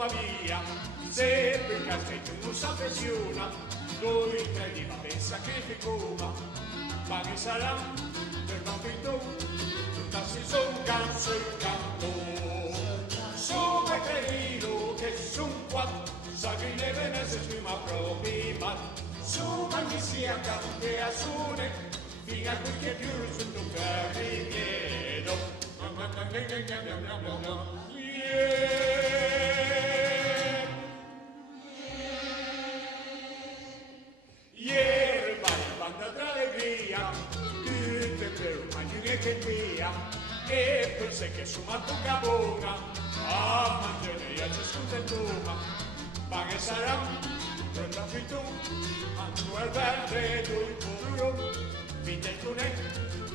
va via, se per castello non si affeziona, lui crediva pensa che fi coma, ma che sarà per non finto, tuttarsi son canso il canto. Some credo che son quattro, sa che le venese prima proprio mat, soma mi sia cante a sune, fino a qui che più sul tuo carriero. Ieri banda tra allegria, tutte per mangiare che via, e pensi che su matto cabona, a mangiare a ciascuno il tuo, ma che sarà, pronto anche tu, a tu al verde il puro, vita il tunè,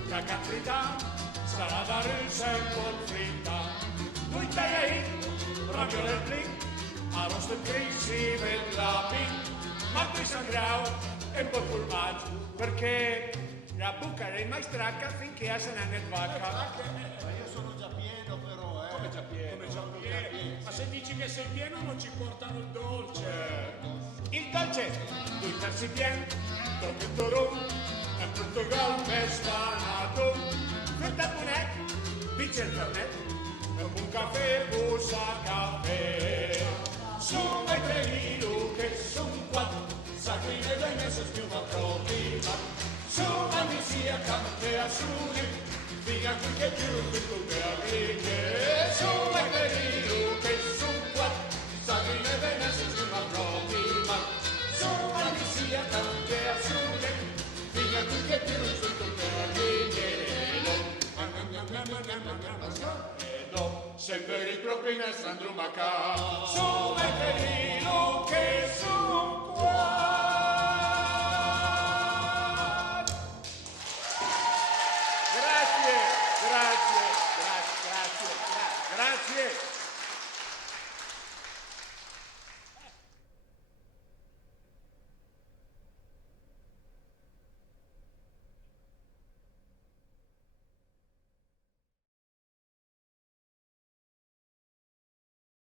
la caprità, sarà dare il sempo al fritta. Lui tagliai, proprio nel blink, a rosto crisi vedrà pink, ma qui sangrao e un po' formaggio, perché la buca è mai stracca finché a sana nel vacca. Ma io sono già pieno però, Come già pieno? Come già pieno? Ma se dici che sei pieno non ci portano il dolce. Il dolce, due terzi pieno, tocca il toro, è Portogal pestanato. Frutta punè, bici il carnet, è un buon caffè, busa caffè. Sono i tremino che son quattro, sacrine dai mesi spiuma proprio, sono sia cante a suni, fino a qui che più tutto che arrive. Sono i tremino che son quattro, sacrine dai mesi spiuma proprio, sono sia cante a suni, fino a qui che più tutto che arrive. Sempre i propri nel Sandro Macà, sono i